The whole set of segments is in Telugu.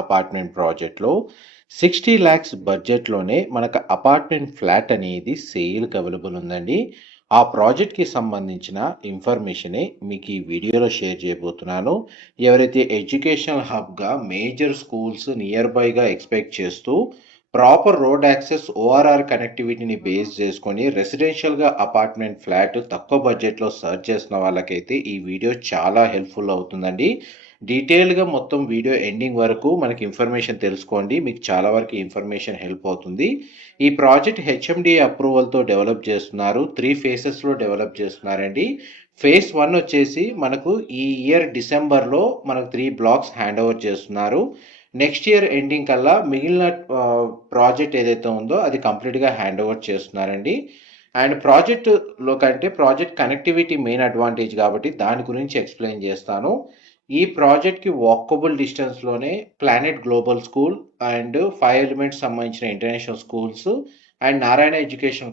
అపార్ట్మెంట్ ప్రాజెక్ట్‌లో 60 లాక్స్ బడ్జెట్‌లోనే మనకు అపార్ట్మెంట్ ఫ్లాట్ అనేది సేల్‌కి అవైలబుల్ ఉందండి. ఆ ప్రాజెక్ట్‌కి సంబంధించిన ఇన్ఫర్మేషనే మీకు ఈ వీడియోలో షేర్ చేయబోతున్నాను. ఎవరైతే ఎడ్యుకేషనల్ హబ్‌గా మేజర్ స్కూల్స్ నియర్ బైగా ఎక్స్‌పెక్ట్ చేస్తూ ప్రాపర్ రోడ్ యాక్సెస్, ఓఆర్ఆర్ కనెక్టివిటీని బేస్ చేసుకొని రెసిడెన్షియల్‌గా అపార్ట్మెంట్ ఫ్లాట్ తక్కువ బడ్జెట్‌లో సెర్చ్ చేస్తున్న వాళ్ళకైతే ఈ వీడియో చాలా హెల్ప్‌ఫుల్ అవుతుందండి. డీటెయిల్‌గా మొత్తం వీడియో ఎండింగ్ వరకు మనకి ఇన్ఫర్మేషన్ తెలుసుకోండి. మీకు చాలా వరకు ఇన్ఫర్మేషన్ హెల్ప్ అవుతుంది. ఈ ప్రాజెక్ట్ హెచ్ఎండిఏ అప్రూవల్‌తో డెవలప్ చేస్తున్నారు. 3 ఫేసెస్‌లో డెవలప్ చేస్తున్నారండి. ఫేజ్ 1 వచ్చేసి మనకు ఈ ఇయర్ డిసెంబర్‌లో మనకు 3 బ్లాక్స్ హ్యాండ్ ఓవర్ చేస్తున్నారు. నెక్స్ట్ ఇయర్ ఎండింగ్ కల్లా మిగిలిన ప్రాజెక్ట్ ఏదైతే ఉందో అది కంప్లీట్‌గా హ్యాండ్ ఓవర్ చేస్తున్నారండి. అండ్ ప్రాజెక్ట్‌లో కంటే ప్రాజెక్ట్ కనెక్టివిటీ మెయిన్ అడ్వాంటేజ్ కాబట్టి దాని గురించి ఎక్స్‌ప్లెయిన్ చేస్తాను. ఈ ప్రాజెక్ట్‌కి వాకబుల్ డిస్టెన్స్‌లోనే planet global school and 5 elements సంబంధించిన international schools and Narayana education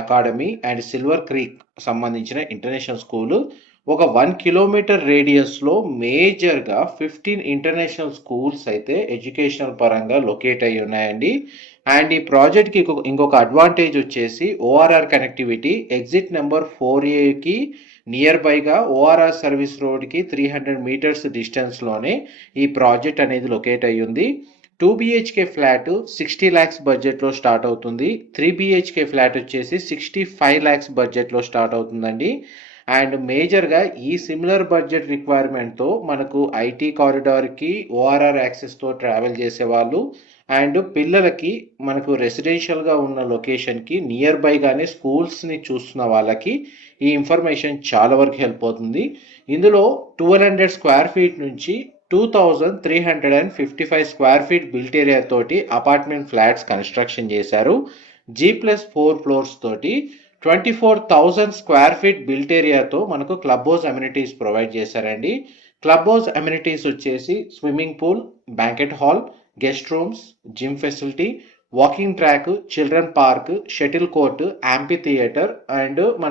academy and silver creek సంబంధించిన ఇంటర్నేషనల్ స్కూల్ ఒక 1 కిలోమీటర్ రేడియస్‌లో మేజర్‌గా 15 ఇంటర్నేషనల్ స్కూల్స్ అయితే ఎడ్యుకేషనల్ పరంగా లొకేట్ అయ్యి ఉన్నాయండి. అండ్ ఈ ప్రాజెక్ట్‌కి ఇంకొక అడ్వాంటేజ్ వచ్చేసి ORR connectivity exit number 4A near బైగా ఓఆర్ఆర్ సర్వీస్ రోడ్‌కి 300 మీటర్స్ డిస్టెన్స్‌లోనే ఈ ప్రాజెక్ట్ అనేది లొకేట్ అయ్యి ఉంది. 2 బీహెచ్‌కే ఫ్లాట్ 60 లాక్స్ బడ్జెట్‌లో స్టార్ట్ అవుతుంది. 3 బీహెచ్‌కే ఫ్లాట్ వచ్చేసి 65 లాక్స్ బడ్జెట్‌లో స్టార్ట్ అవుతుందండి. అండ్ మేజర్‌గా ఈ సిమిలర్ బడ్జెట్ రిక్వైర్మెంట్‌తో మనకు ఐటీ కారిడార్‌కి ఓఆర్ఆర్ యాక్సెస్‌తో ట్రావెల్ చేసేవాళ్ళు అండ్ పిల్లలకి మనకు రెసిడెన్షియల్‌గా ఉన్న లొకేషన్‌కి నియర్ బైగానే స్కూల్స్‌ని చూస్తున్న వాళ్ళకి ఈ ఇన్ఫర్మేషన్ చాలా వరకు హెల్ప్ అవుతుంది. ఇందులో 1200 స్క్వేర్ ఫీట్ నుంచి 2355 స్క్వేర్ ఫీట్ బిల్ట్ ఏరియా తోటి అపార్ట్మెంట్ ఫ్లాట్స్ కన్స్ట్రక్షన్ చేశారు. G+4 ఫ్లోర్స్ తోటి 24,000 స్క్వేర్ ఫీట్ బిల్ట్ ఏరియాతో మనకు క్లబ్ హౌస్ అమ్యూనిటీస్ ప్రొవైడ్ చేశారండి. క్లబ్ హౌస్ అమ్యూనిటీస్ వచ్చేసి swimming pool, banquet hall, guest rooms, gym facility, walking track, children park, shuttle court, amphitheatre and మన